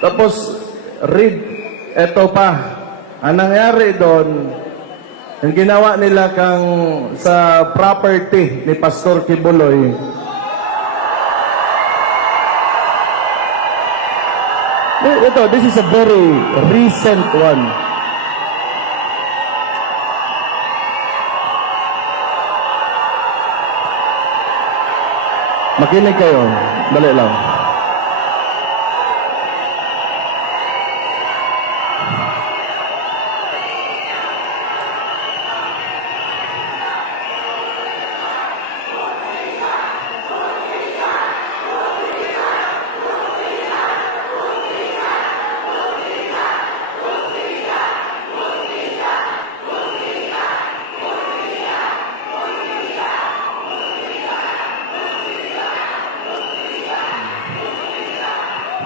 Tapos, read, eto pa. Ang nangyari doon, yung ginawa nila kang sa property ni Pastor Kibuloy, ito, this is a very recent one. Makinig kayo. Dali lang.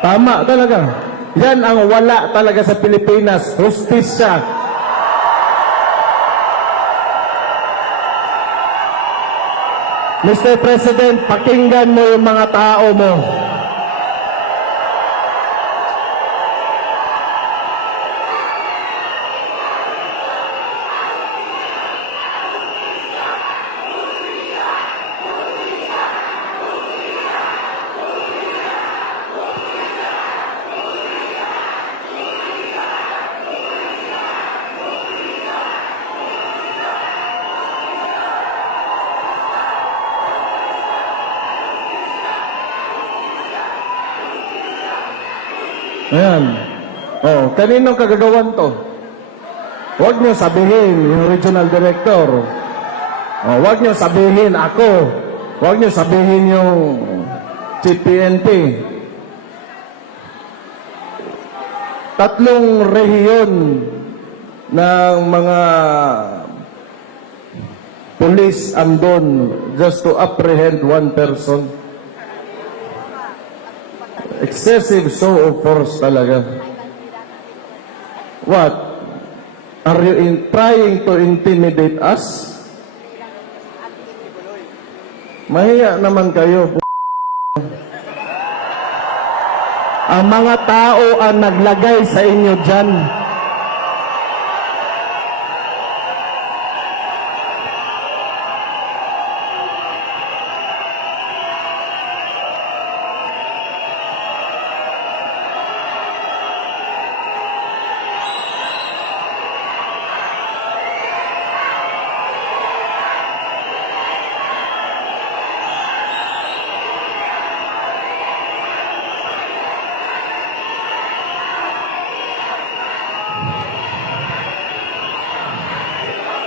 Tama talaga. Yan ang wala talaga sa Pilipinas. Hustisya. Mr. President, pakinggan mo yung mga tao mo. Ayan. Oh, kaninong kagagawan to? Huwag niyo sabihin yung regional director. Oh, huwag niyo sabihin ako. Huwag niyo sabihin yung Chief PNP. Tatlong rehiyon ng mga police andon just to apprehend one person. Excessive show of force talaga. What? Are you trying to intimidate us? Mahiya naman kayo. Ang mga tao ang naglagay sa inyo dyan.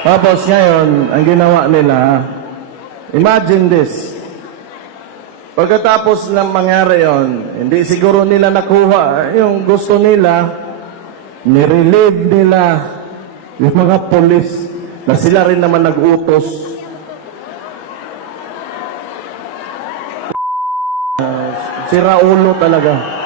Tapos ngayon, ang ginawa nila, imagine this. Pagkatapos ng mangyari yon, hindi siguro nila nakuha yung gusto nila, nirelieve nila yung mga polis na sila rin naman nag-utos. Sira ulo talaga.